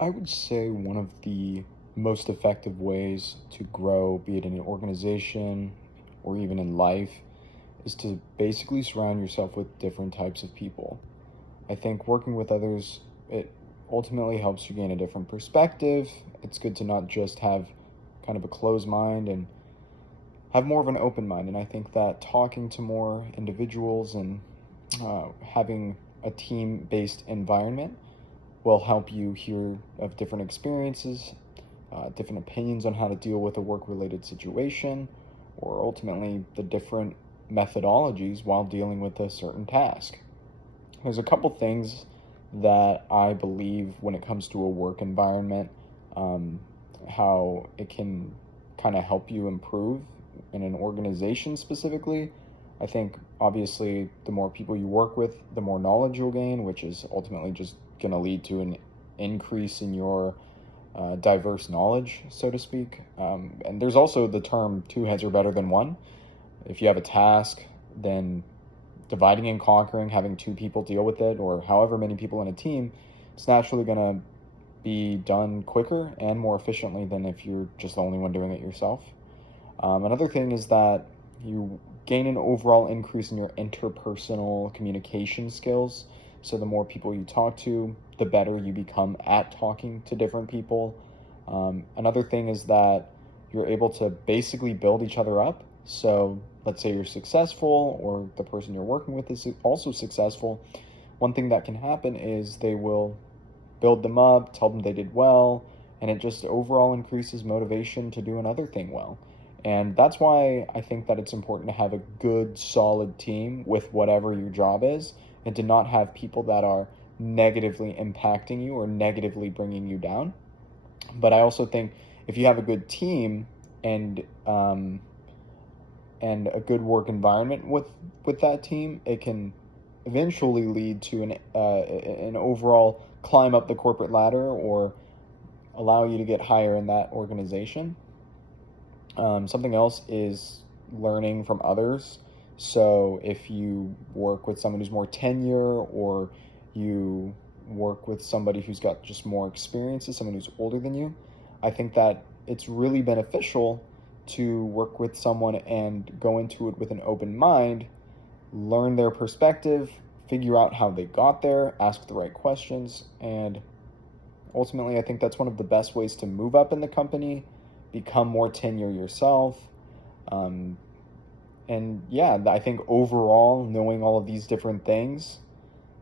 I would say one of the most effective ways to grow, be it in an organization or even in life, is to basically surround yourself with different types of people. I think working with others, it ultimately helps you gain a different perspective. It's good to not just have kind of a closed mind and have more of an open mind. And I think that talking to more individuals and having a team based environment will help you hear of different experiences, different opinions on how to deal with a work related situation, or ultimately the different methodologies while dealing with a certain task. There's a couple things that I believe when it comes to a work environment, um, how it can kind of help you improve in an organization specifically. I think obviously the more people you work with, the more knowledge you'll gain, which is ultimately just going to lead to an increase in your diverse knowledge, so to speak. And there's also the term two heads are better than one. If you have a task, then dividing and conquering, having two people deal with it, or however many people in a team, it's naturally going to be done quicker and more efficiently than if you're just the only one doing it yourself. Another thing is that you gain an overall increase in your interpersonal communication skills. So the more people you talk to, the better you become at talking to different people. Another thing is that you're able to basically build each other up. So let's say you're successful or the person you're working with is also successful. One thing that can happen is they will build them up, tell them they did well, and it just overall increases motivation to do another thing well. And that's why I think that it's important to have a good, solid team with whatever your job is, and to not have people that are negatively impacting you or negatively bringing you down. But I also think if you have a good team and and a good work environment with that team, it can eventually lead to an overall climb up the corporate ladder or allow you to get higher in that organization. Something else is learning from others. So if you work with someone who's more tenure, or you work with somebody who's got just more experiences, someone who's older than you, I think that it's really beneficial to work with someone and go into it with an open mind, learn their perspective, figure out how they got there, ask the right questions, and ultimately I think that's one of the best ways to move up in the company, become more tenure yourself. Um, and yeah, I think overall, knowing all of these different things,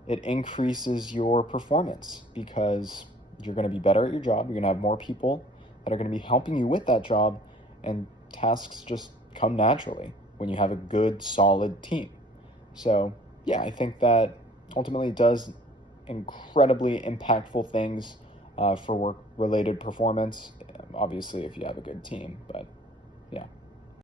it increases your performance because you're going to be better at your job. You're going to have more people that are going to be helping you with that job, and tasks just come naturally when you have a good, solid team. So, yeah, I think that ultimately it does incredibly impactful things for work related performance. Obviously, if you have a good team, but yeah.